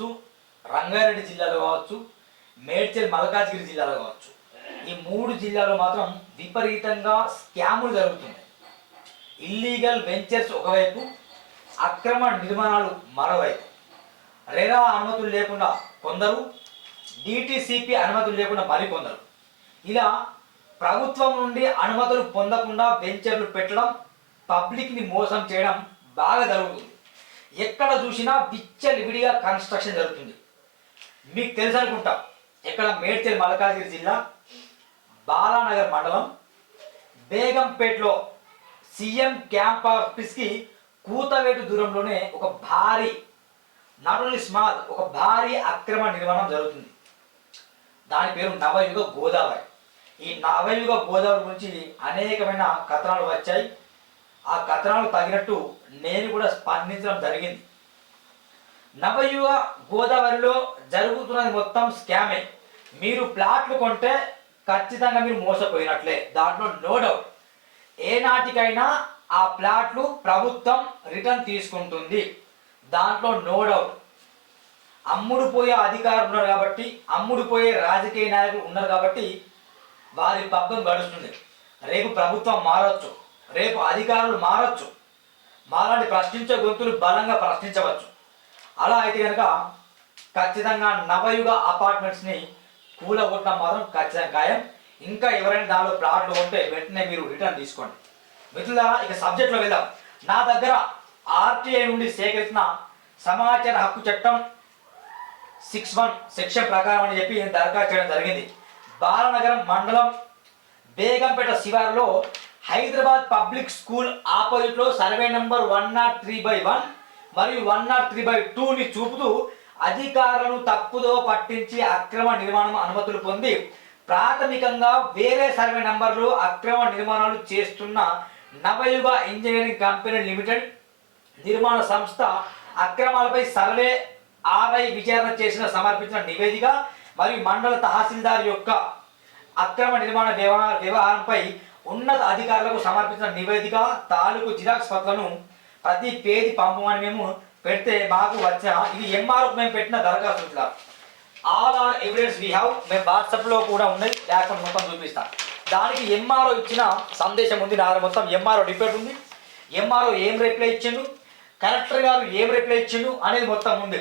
కావచ్చు, రంగారెడ్డి జిల్లాలో కావచ్చు, మేడ్చల్ మల్కాజ్గిరి జిల్లాలో కావచ్చు, ఈ 3 జిల్లాలో మాత్రం విపరీతంగా స్కాములు జరుగుతున్నాయి. ఇల్లీగల్ వెంచర్స్ ఒకవైపు, అక్రమ నిర్మాణాలు మరోవైపు. రెరా అనుమతులు లేకుండా కొందరు, డిటిసిపి అనుమతులు లేకుండా మరికొందరు. ఇలా ప్రభుత్వం నుండి అనుమతులు పొందకుండా వెంచర్లు పెట్టడం, పబ్లిక్ని మోసం చేయడం బాగా జరుగుతుంది. ఎక్కడ చూసినా విచ్చలవిడిగా కన్స్ట్రక్షన్ జరుగుతుంది. మీకు తెలుసు అనుకుంటా, ఇక్కడ మేడ్చల్ మల్కాజ్గిరి జిల్లా బాలానగర్ మండలం బేగంపేటలో సీఎం క్యాంప్ ఆఫీస్కి కూతవేటు దూరంలోనే ఒక భారీ, నాట్ ఓన్లీ స్మాల్, ఒక భారీ అక్రమ నిర్మాణం జరుగుతుంది. దాని పేరు నవయుగ గోదావరి. ఈ నవయుగ గోదావరి గురించి అనేకమైన కథనాలు వచ్చాయి. ఆ కథనాలు తగినట్టు నేను కూడా స్పందించడం జరిగింది. నవయుగ గోదావరిలో జరుగుతున్నది మొత్తం స్కామే. మీరు ప్లాట్లు కొంటే ఖచ్చితంగా మీరు మోసపోయినట్లే, దాంట్లో నో డౌట్. ఏనాటికైనా ఆ ప్లాట్లు ప్రభుత్వం రిటర్న్ తీసుకుంటుంది, దాంట్లో నో డౌట్. అమ్ముడుపోయే అధికారులు ఉన్నారు కాబట్టి, అమ్ముడుపోయే రాజకీయ నాయకులు ఉన్నారు కాబట్టి వారి పబ్బం గడుస్తుంది. రేపు ప్రభుత్వం మారచ్చు, రేపు అధికారులు మారచ్చు, మాలాంటి ప్రశ్నించే గొంతులు బలంగా ప్రశ్నించవచ్చు. అలా అయితే కనుక ఖచ్చితంగా నవయుగ అపార్ట్మెంట్స్ని కూలగొట్టడం మాత్రం ఖచ్చితంగా ఖాయం. ఇంకా ఎవరైనా దానిలో ప్లాట్లు ఉంటే వెంటనే మీరు రిటర్న్ తీసుకోండి. మిత్రులారా, ఇక సబ్జెక్ట్లో వెళ్దాం. నా దగ్గర ఆర్టీఐ నుండి సేకరించిన సమాచార హక్కు చట్టం 61 సెక్షన్ ప్రకారం అని చెప్పి నేను దరఖాస్తు చేయడం జరిగింది. బాలనగరం మండలం బేగంపేట శివారులో హైదరాబాద్ పబ్లిక్ స్కూల్ ఆపోజిట్లో సర్వే నెంబర్ 103/1 మరియు 103/2ని చూపుతూ అధికారులను తప్పుదో పట్టించి అక్రమ నిర్మాణం అనుమతులు పొంది ప్రాథమికంగా వేరే సర్వే నంబర్లు అక్రమ నిర్మాణాలు చేస్తున్న నవయుగ ఇంజనీరింగ్ కంపెనీ లిమిటెడ్ నిర్మాణ సంస్థ అక్రమాలపై సర్వే ఆర్ఐ విచారణ చేసిన సమర్పించిన నివేదిక మరియు మండల తహసీల్దార్ యొక్క అక్రమ నిర్మాణ వ్యవహారంపై ఉన్నత అధికారులకు సమర్పించిన నివేదిక తాలూకు జిరాక్స్ పత్రాలను ప్రతి పేజీ పంపమని మేము పెడితే మాకు వచ్చిన, ఇది ఎంఆర్ఓ మేము పెట్టిన దరఖాస్తు. All are evidence we have, మేము వాట్సాప్లో కూడా ఉన్నాయి, లేకపోతే మొత్తం చూపిస్తాం. దానికి ఎంఆర్ఓ ఇచ్చిన సందేశం ఉంది, నా మొత్తం ఎంఆర్ఓ రిపోర్ట్ ఉంది. ఎంఆర్ఓ ఏం రిప్లై ఇచ్చిండు, కలెక్టర్ గారు ఏం రిప్లై ఇచ్చిండు అనేది మొత్తం ఉంది.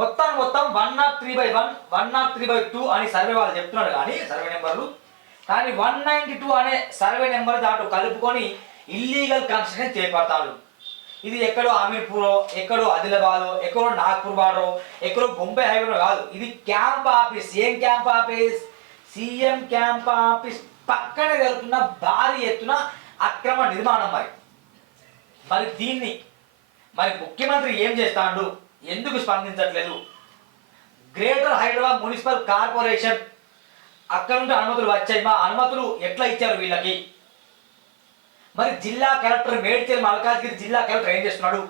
మొత్తం 103/1 103/2 అని సర్వే వాళ్ళు చెప్తున్నారు కానీ సర్వే నెంబర్లు, కానీ 192 అనే సర్వే నెంబర్ దాంట్లో కలుపుకొని ఇల్లీగల్ కన్స్ట్రక్షన్ చేపడతారు. ఇది ఎక్కడో అమీర్పూరో, ఎక్కడో ఆదిలాబాదో, ఎక్కడో నాగ్పూర్ బార్డరో, ఎక్కడో బొంబాయి హైవేలో కాదు. ఇది క్యాంప్ ఆఫీస్. ఏం camp office? CM camp office పక్కనే జరుగుతున్న భారీ ఎత్తున అక్రమ నిర్మాణం. మరి దీన్ని ముఖ్యమంత్రి ఏం చేస్తాడు? ఎందుకు స్పందించట్లేదు? గ్రేటర్ హైదరాబాద్ మున్సిపల్ కార్పొరేషన్ అక్కడ నుండి అనుమతులు వచ్చాయి, మా అనుమతులు ఎట్లా ఇచ్చారు వీళ్ళకి? మరి జిల్లా కలెక్టర్, మేడ్చల్ మల్కాజ్గిరి జిల్లా కలెక్టర్ ఏం చేస్తున్నాడు?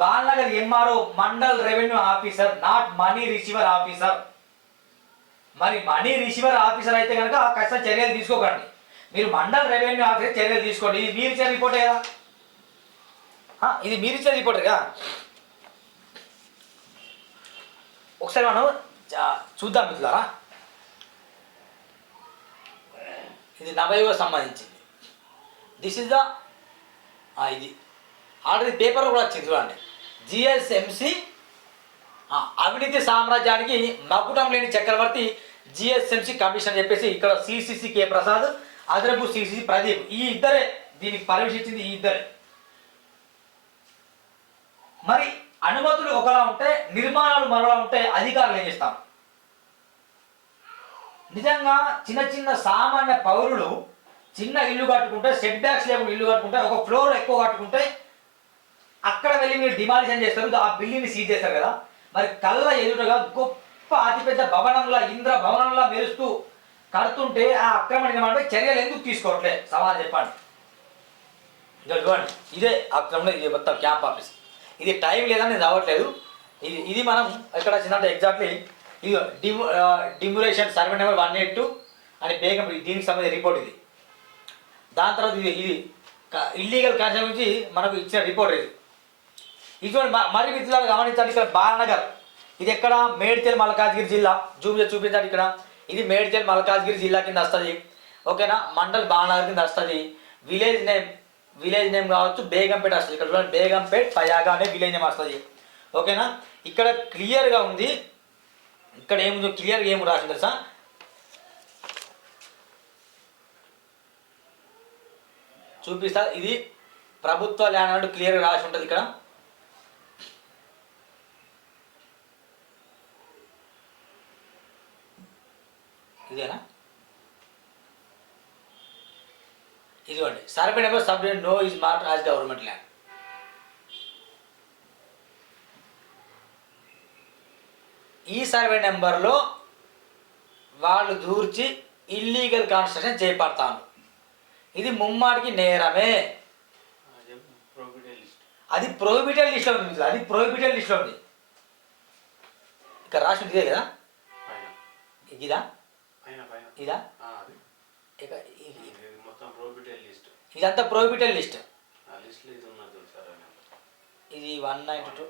Balanagar MRO mandal revenue officer, not money receiver officer. మరి మనీ రిసీవర్ ఆఫీసర్ అయితే కనుక ఖచ్చితంగా చర్యలు తీసుకోకండి. మీరు మండల్ రెవెన్యూ ఆఫీసర్ చర్యలు తీసుకోండి. ఇది మీరు ఇచ్చిన రిపోర్టే కదా, ఇది మీరు ఇచ్చిన రిపోర్టే కదా. ఒకసారి మనం చూద్దాం మిత్రులారా. ఇది నవయుగ సంబంధించింది. దిస్ ఇస్ ద ఇది ఆల్రెడీ పేపర్ కూడా వచ్చింది చూడండి. జిఎస్ఎంసి అవినీతి సామ్రాజ్యానికి మకుటం లేని చక్రవర్తి జిఎస్ఎంసి కమిషన్ చెప్పేసి ఇక్కడ సిసిసి కే ప్రసాద్, అదరపు సిసిసి ప్రదీప్, ఈ ఇద్దరే దీనికి పర్మిషన్ ఈ ఇద్దరే. మరి అనుమతులు ఒకలా ఉంటే నిర్మాణాలు మరోలా ఉంటే అధికారులు ఏం చేస్తాం? నిజంగా చిన్న సామాన్య పౌరులు చిన్న ఇల్లు కట్టుకుంటే, సెట్ బ్యాక్స్ లేకుండా ఇల్లు కట్టుకుంటే, ఒక ఫ్లోర్ ఎక్కువ కట్టుకుంటే అక్కడ వెళ్ళి మీరు డిమాలిషన్ చేస్తారు, ఆ బిల్డింగ్ని సీజ్ చేస్తారు కదా. మరి కళ్ళ ఎదుటగా గొప్ప అతిపెద్ద భవనంలా, ఇంద్ర భవనంలా మెరుస్తూ కడుతుంటే ఆ అక్రమ నిర్మాణంపై చర్యలు ఎందుకు తీసుకోవట్లే? సమాధానం చెప్పండి. చూడండి, ఇదే అక్రమంలో, ఇది మొత్తం క్యాంప్ ఆఫీస్. ఇది టైం లేదని నేను రావట్లేదు. ఇది మనం ఎక్కడ వచ్చిందంటే ఎగ్జాక్ట్లీ ఇది డిమ్యులేషన్ సర్వే నెంబర్ 182 అని బేగం, దీనికి సంబంధించిన రిపోర్ట్ ఇది. దాని తర్వాత ఇది ఇల్లీగల్ కన్స్ట్రక్షన్ గురించి మనకు ఇచ్చిన రిపోర్ట్ ఇది. ఇటువంటి మరి మిత్రులను గమనించండి. ఇక్కడ బాలనగర్ ఇది ఎక్కడ? మేడ్చల్ మల్కాజ్గిరి జిల్లా. చూపించాలి ఇక్కడ. ఇది మేడ్చల్ మల్కాజ్గిరి జిల్లా కింద వస్తుంది. ఓకేనా? మండల్ బాణాగర్ కింద వస్తుంది. విలేజ్ నేమ్ కావచ్చు బేగంపేట వస్తుంది. ఇక్కడ చూడండి, బేగంపేట్ పయాగా అనే విలేజ్ నేమ్ వస్తుంది. ఓకేనా? ఇక్కడ క్లియర్గా ఉంది. ఇక్కడ ఏముందో క్లియర్గా ఏమి రాసింది తెలుసా? చూపిస్తా. ఇది ప్రభుత్వ ల్యాండ్ అన్నట్టు క్లియర్గా రాసి ఉంటుంది ఇక్కడ. ఇదేనా? ఇదిగోండి, survey number sub no is marked as government land. ఈ సర్వే నెంబర్లో వాళ్ళు దూర్చి ఇల్లీగల్ కన్స్ట్రక్షన్ చేపడతాను. ఇది ముమ్మాటికి నేరమే. అది ప్రొహిబిటెడ్ లిస్ట్లో ఉంది. అది ప్రొహిబిటెడ్ లిస్ట్లో ఉంది. ఇక్కడ రాసి ఇదే కదా? ఇదా? ఇదా? ఇదంతా ప్రొహిబిటెడ్ లిస్ట్. ఇది 192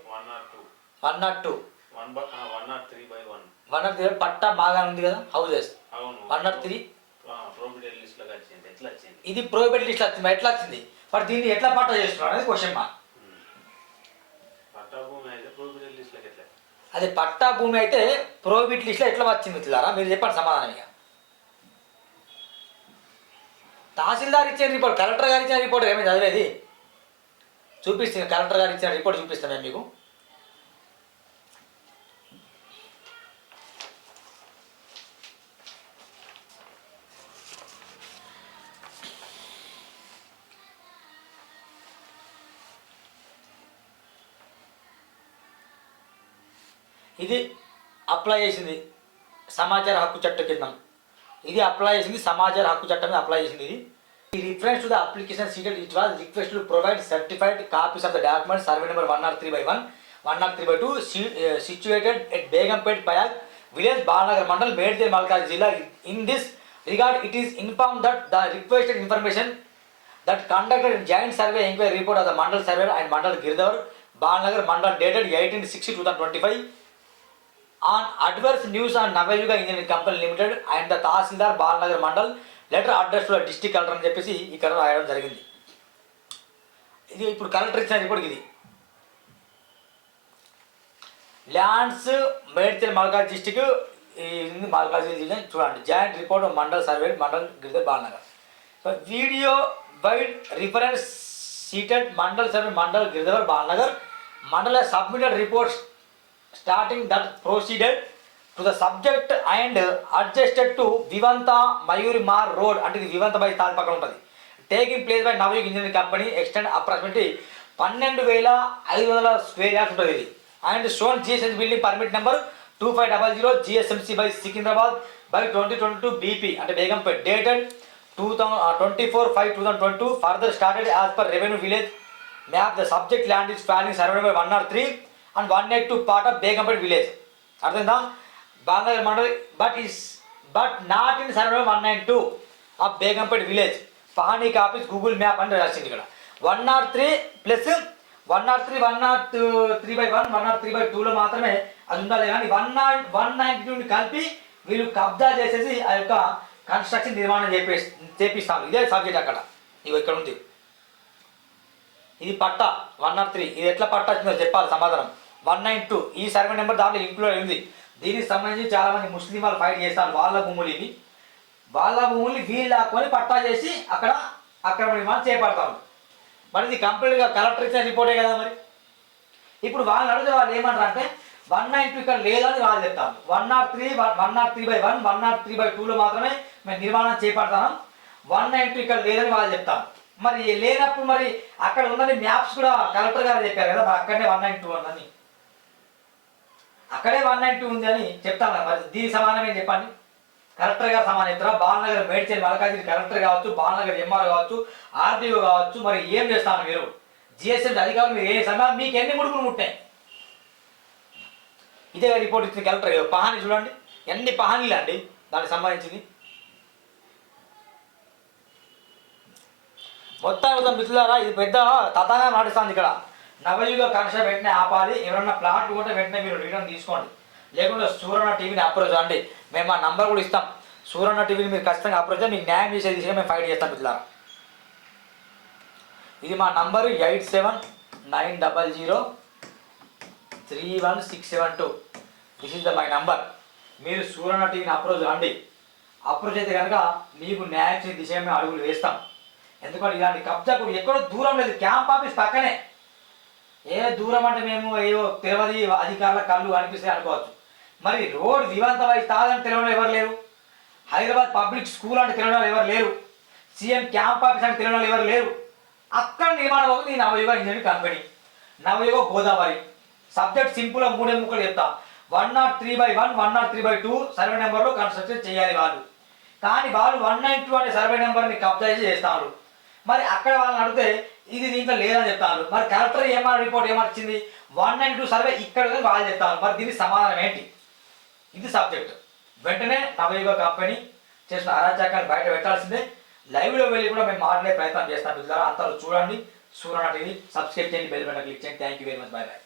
102 103 పట్టా బాగా ఉంది కదా, హౌసెస్ 103. ఇది ప్రొహిబిటెడ్ లిస్ట్ వచ్చింది. ఎట్లా వచ్చింది మరి? దీన్ని ఎట్లా పట్టా చేస్తున్నారు అనేది క్వశ్చన్ మార్క్. అది పట్టా భూమి అయితే ప్రొహిబిటెడ్ లిస్ట్లో ఎట్లా వచ్చింది మిత్రులారా? మీరు చెప్పండి సమాధానం. ఇక తహసీల్దార్ ఇచ్చిన రిపోర్ట్, కలెక్టర్ గారు ఇచ్చిన రిపోర్ట్ ఏమైనా చదివేది? చూపిస్తుంది. కలెక్టర్ గారు ఇచ్చిన రిపోర్ట్ చూపిస్తాం మేము మీకు. ఇది అప్లై చేసింది సమాచార హక్కు చట్టం కింద. ఇది అప్లై చేసింది సమాచార హక్కు చట్టం మీద అప్లై చేసింది. ఈ reference to the application seated it was request to provide certified copies of the document survey number 103/1 103/2 situated at Begumpet Payag village Balnagar mandal Medjay Malkaj Jilla. In this regard it is informed that the requested information that conducted joint survey inquiry report of the mandal surveyor and mandal Girdhar Balnagar mandal dated 18/6/2025 on adverse news on Navayuga Engineering Company Limited and the Tahsildar Balnagar mandal letter addressed to the district collector అని చెప్పేసి ఇక్కడ రాయడం జరిగింది. ఇది ఇప్పుడు collector ఇచ్చిన report. ఇది lands Medchal Malkaj district, Malkaj జిల్లా. చూడండి, joint report mandal survey mandal Giridhar Balanagar. So video vide reference cited mandal survey mandal Giridhar Balanagar మండల submitted reports starting that proceeded to the subject and adjusted to Vivanta Mayuri మార్ రోడ్. అంటే ఇది వివంత బై తాల్ పక్కన ఉంటుంది. Taking place by Navayug engineering company extend approximately 12,500 square yards ఉంటుంది ఇది. And shown GSMC building permit number 2500 GSMC by Secunderabad by 2022 BP అంటే Begumpet dated 24/5/2022. Further started as per revenue village map. The subject land is falling survey number 103 and 182 part of Begumpet village. అర్థమైందా? Balanagar mandal but not in survey 192 of Begumpet village. పహానీ copies Google map అని రాసింది ఇక్కడ. 103 plus 103 103/1 103/2లో మాత్రమే అది ఉండాలి. కానీ 192ని కలిపి వీళ్ళు కబ్జా చేసేసి ఆ యొక్క కన్స్ట్రక్షన్ నిర్మాణం చేపిస్తాను. ఇదే సబ్జెక్ట్ అక్కడ. ఇవి ఇక్కడ ఉంది. ఇది పట్టా 103. ఇది ఎట్లా పట్టా వచ్చిందో చెప్పాలి సమాధానం. 192 ఈ సర్వే నెంబర్ దాంట్లో ఇంక్లూడ్ అయింది. దీనికి సంబంధించి చాలామంది ముస్లిం వాళ్ళు ఫైట్ చేస్తారు. వాళ్ళ భూములు ఇవి. వాళ్ళ భూముల్ని వీళ్ళు లాక్కొని పట్టా చేసి అక్కడ నిర్మాణం చేపడతాము. మరి ఇది కంప్లీట్గా కలెక్టర్ ఇచ్చిన రిపోర్టే కదా. మరి ఇప్పుడు వాళ్ళు అడిగితే వాళ్ళు ఏమంటారు అంటే 192 ఇక్కడ లేదని వాళ్ళు చెప్తారు. 103/1 103/2లో మాత్రమే మేము నిర్మాణం చేపడతాం. 192 ఇక్కడ లేదని వాళ్ళు చెప్తారు. మరి లేనప్పుడు మరి అక్కడ ఉందని మ్యాప్స్ కూడా కలెక్టర్ గారు చెప్పారు కదా, మరి అక్కడనే 192 ఉందని, అక్కడే 192 ఉంది అని చెప్తాను కదా. మరి దీని సమానం ఏం చెప్పండి? కలెక్టర్ గారు సమానం చెప్తారా? బాలనగర్ మేడ్చల్ మల్కాజ్గిరి కలెక్టర్ కావచ్చు, బాలనగర్ ఎంఆర్ కావచ్చు, ఆర్డీఓ కావచ్చు, మరి ఏం చేస్తాను మీరు? జిఎస్ఎం అధికారులు మీరు ఏ సమయం మీకు ఎన్ని ముడుపులు ముట్టాయి? ఇదే రిపోర్ట్ ఇచ్చిన కలెక్టర్ గారు. పహాని చూడండి, ఎన్ని పహానీలు అండి దానికి సంబంధించింది. మొత్తం మిత్రులారా, ఇది పెద్ద తతంగా నడుస్తుంది ఇక్కడ. నవయుగ కన్స్ట్రక్షన్ వెంటనే ఆపాలి. ఎవరన్నా ప్లాట్ ఉంటే వెంటనే మీరు రిటర్న్ తీసుకోండి. లేకుంటే సూరణ టీవీని అప్రోచ్ అండి. మేము మా నంబర్ కూడా ఇస్తాం. సూరణ టీవీని మీరు ఖచ్చితంగా అప్రోచ్ మీకు న్యాయం చేసే దిశగా మేము ఫైట్ చేస్తాం మిత్రులారా. ఇది మా number 8790031672. This is my number. మీరు సూరణ టీవీని అప్రోచ్ అండి. అప్రోచ్ అయితే కనుక మీకు న్యాయం చేసే దిశగా మేము అడుగులు వేస్తాం. ఎందుకంటే ఇలాంటి కబ్జా కూడా ఎక్కడో దూరం లేదు, క్యాంప్ ఆఫీస్ పక్కనే. ఏ దూరం అంటే మేము ఏవో తిరుపతి అధికారుల కళ్ళు అనిపిస్తాయి అనుకోవచ్చు. మరి రోడ్ దివంత వైస్ తాదని తెలియడం ఎవరు లేరు. హైదరాబాద్ పబ్లిక్ స్కూల్ అంటే తెలియడం ఎవరు లేరు. సీఎం క్యాంప్ ఆఫీస్ అంటే తెలియడం ఎవరు లేరు. అక్కడ నిర్మాణం అవుతుంది ఈ నవయుగ ఇంజనీరింగ్ కంపెనీ, నవయుగ గోదావరి. సబ్జెక్ట్ సింపుల్గా 3 ముక్కలు చెప్తా. 103/1, 103/2 సర్వే నెంబర్లో కన్స్ట్రక్షన్ చేయాలి వాళ్ళు. కానీ వాళ్ళు 192 అనే సర్వే నెంబర్ని కబ్జా చేస్తారు. మరి అక్కడ వాళ్ళని అడిగితే ఇది దీంట్లో లేదని చెప్తాను. మరి కలెక్టర్ రిపోర్ట్ ఏమొచ్చింది, 192 సర్వే ఇక్కడ వాళ్ళు చెప్తాను. మరి దీనికి సమాధానం ఏంటి? ఇది సబ్జెక్ట్. వెంటనే నవయుగ కంపెనీ చేసిన అరాచకాన్ని బయట పెట్టాల్సిందే. లైవ్లో వెళ్ళి కూడా మేము మాట్లాడే ప్రయత్నం చేస్తాం. మిత్రులారా అంతా చూడండి. సూరణ టీవీ సబ్స్క్రైబ్ చేయండి, బెల్ బటన్ క్లిక్ చేయండి. Thank you very much. By by.